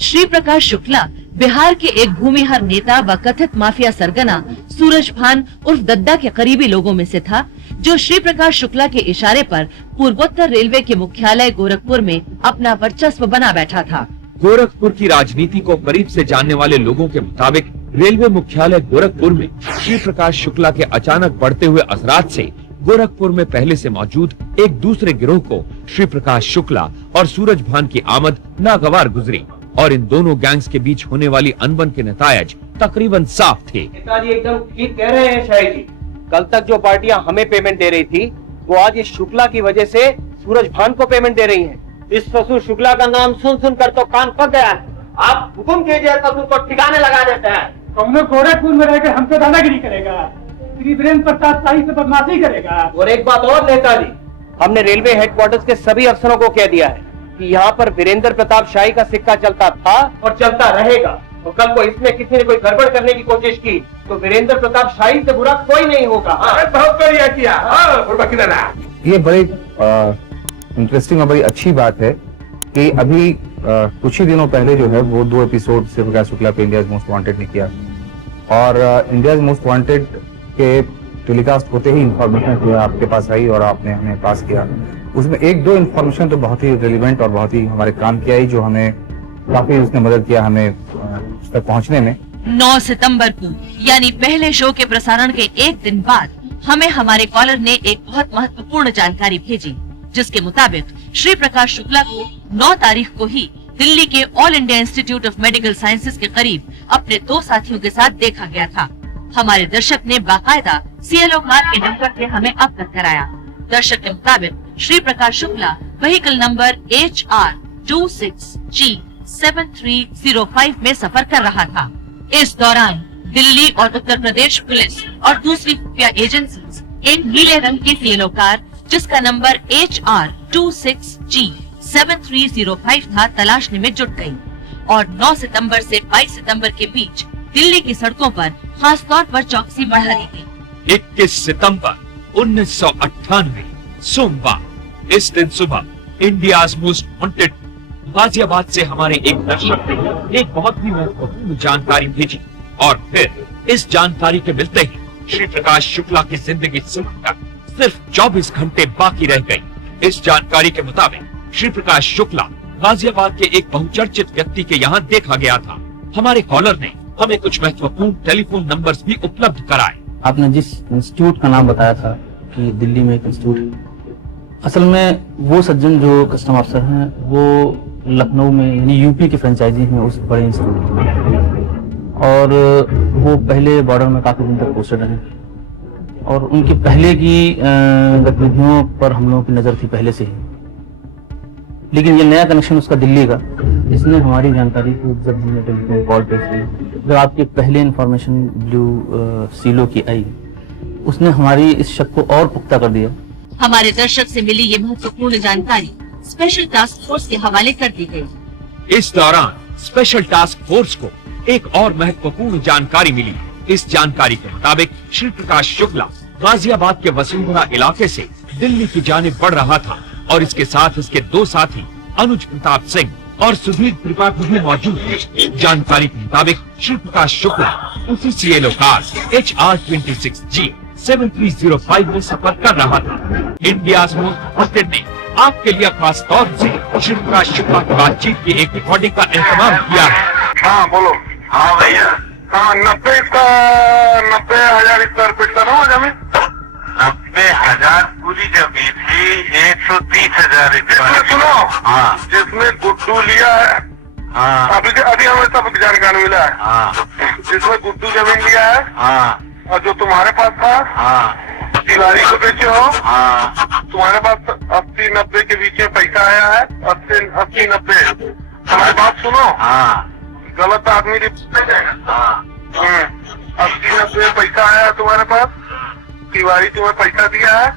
श्री प्रकाश शुक्ला बिहार के एक भूमिहार नेता व कथित माफिया सरगना सूरज भान उर्फ दद्दा के करीबी लोगों में से था, जो श्री प्रकाश शुक्ला के इशारे पर पूर्वोत्तर रेलवे के मुख्यालय गोरखपुर में अपना वर्चस्व बना बैठा था। गोरखपुर की राजनीति को करीब से जानने वाले लोगों के मुताबिक रेलवे मुख्यालय गोरखपुर में श्री प्रकाश शुक्ला के अचानक बढ़ते हुए असरात से गोरखपुर में पहले से मौजूद एक दूसरे गिरोह को श्री प्रकाश शुक्ला और सूरज भान की आमद नागवार गुजरी और इन दोनों गैंग्स के बीच होने वाली अनबन के नतायज तकरीबन साफ थे। नेताजी एकदम ठीक कह रहे हैं शायद जी। कल तक जो पार्टियां हमें पेमेंट दे रही थी, वो आज इस शुक्ला की वजह से सूरज भान को पेमेंट दे रही हैं। इस ससुर शुक्ला का नाम सुन सुन कर तो कान पक गया है। आप हुक्म कीजिए ससुर को ठिकाने लगा देते हैं। तुमने गोरखपुर में रहकर हमसे दादागिरी करेगा, श्री वीरेंद्र प्रताप शाही से बदमाशी करेगा। और एक बात और नेताजी, हमने रेलवे हेडक्वार्टर्स के सभी अफसरों को कह दिया है कि यहाँ पर वीरेंद्र प्रताप शाही का सिक्का चलता था और चलता रहेगा। तो कल को इसमें किसी ने कोई गड़बड़ करने की कोशिश की तो वीरेंद्र प्रताप शाही से बुरा कोई नहीं होगा। बहुत बढ़िया किया। ये बड़ी इंटरेस्टिंग और बड़ी अच्छी बात है कि अभी कुछ ही दिनों पहले जो है वो 2 एपिसोड श्री प्रकाश शुक्ला पे इंडिया मोस्ट वांटेड ने किया और इंडिया मोस्ट वांटेड के टेलीकास्ट होते ही इंफॉर्मेशन आपके पास आई और आपने हमें पास किया। उसमें 1-2 इंफॉर्मेशन तो बहुत ही रिलेवेंट और बहुत ही हमारे काम की आई, जो हमें काफी उसने मदद किया हमें उस तक पहुंचने में। 9 सितंबर को यानी पहले शो के प्रसारण के एक दिन बाद हमें हमारे कॉलर ने एक बहुत महत्वपूर्ण जानकारी भेजी, जिसके मुताबिक श्री प्रकाश शुक्ला को 9 तारीख को ही दिल्ली के all India institute of medical sciences के करीब अपने 2 साथियों के साथ देखा गया था। हमारे दर्शक ने बाकायदा CLO कार के नंबर से हमें अवगत कराया। दर्शक के मुताबिक Shri Prakash Shukla vehicle number HR 26G7305 में सफर कर रहा था। इस दौरान दिल्ली और उत्तर प्रदेश पुलिस और दूसरी खुफिया एजेंसीज एक नीले रंग की CLO कार जिसका नंबर HR 26G7305 था तलाशने में जुट गयी और 9 सितंबर से 22 सितंबर के बीच दिल्ली की सड़कों पर खास तौर पर चौकसी बढ़ा दी गई। 21 सितंबर 1998 सोमवार, इस दिन सुबह इंडियाज मोस्ट वांटेड गाजियाबाद से हमारे एक दर्शक ने एक बहुत ही महत्वपूर्ण जानकारी भेजी और फिर इस जानकारी के मिलते ही श्री प्रकाश शुक्ला की जिंदगी से सिर्फ 24 घंटे बाकी रह गई। इस जानकारी के मुताबिक श्री प्रकाश शुक्ला गाजियाबाद के एक बहुचर्चित व्यक्ति के यहाँ देखा गया था। हमारे कॉलर ने हमें कुछ महत्वपूर्ण टेलीफोन नंबर्स भी उपलब्ध कराए। आपने जिस इंस्टीट्यूट का नाम बताया था कि दिल्ली में एक इंस्टीट्यूट है, असल में वो सज्जन जो कस्टम अफसर हैं वो लखनऊ में यानी यूपी के फ्रेंचाइजी में उस बड़े इंस्टीट्यूट में और वो पहले बॉर्डर में काफी दिन तक पोस्टेड रहे और उनकी पहले की गतिविधियों पर हम लोगों की नजर थी पहले से ही। लेकिन ये नया कनेक्शन उसका दिल्ली का, इसने हमारी जानकारी को जब हमने टेलीफोन कॉल पे की, जब आपकी पहले इंफॉर्मेशन ब्लू सीलो की आई, उसने हमारी इस शक को और पुख्ता कर दिया। हमारे दर्शक से मिली ये महत्वपूर्ण जानकारी स्पेशल टास्क फोर्स के हवाले कर दी गई। इस दौरान स्पेशल टास्क फोर्स को एक और महत्वपूर्ण जानकारी मिली। इस जानकारी के मुताबिक श्री प्रकाश शुक्ला गाजियाबाद के वसुंधरा इलाके से दिल्ली की जानिब बढ़ रहा था और इसके साथ इसके 2 साथी अनुज प्रताप सिंह और सुधीर त्रिपाठी भी मौजूद थे। जानकारी के मुताबिक श्री प्रकाश शुक्ला उसी CLO कार HR 26G7305 में सफर कर रहा था। इंडिया मोस्ट वांटेड ने आपके लिए खास तौर से श्री प्रकाश शुक्ला की बातचीत की एक रिकॉर्डिंग का इंतजाम किया है। हाँ बोलो। हाँ भैया। हाँ 90,000 स्क्वायर फीट का ना जमीन। 90,000 पूरी जमीन थी 130,000। सुनो, हाँ जिसमें गुड्डू लिया है, हाँ अभी हमें सब जानकारी मिला है, हाँ जिसमें गुड्डू जमीन लिया है, हाँ और जो तुम्हारे पास था, हाँ तिवारी को बेचे हो, हाँ तुम्हारे पास 80-90 के बीच में पैसा आया है। 80-90 हमारी बात सुनो, हाँ गलत आदमी नहीं जाएगा। हाँ 80-90 पैसा आया है तुम्हारे पास, तिवारी तुम्हें पैसा दिया है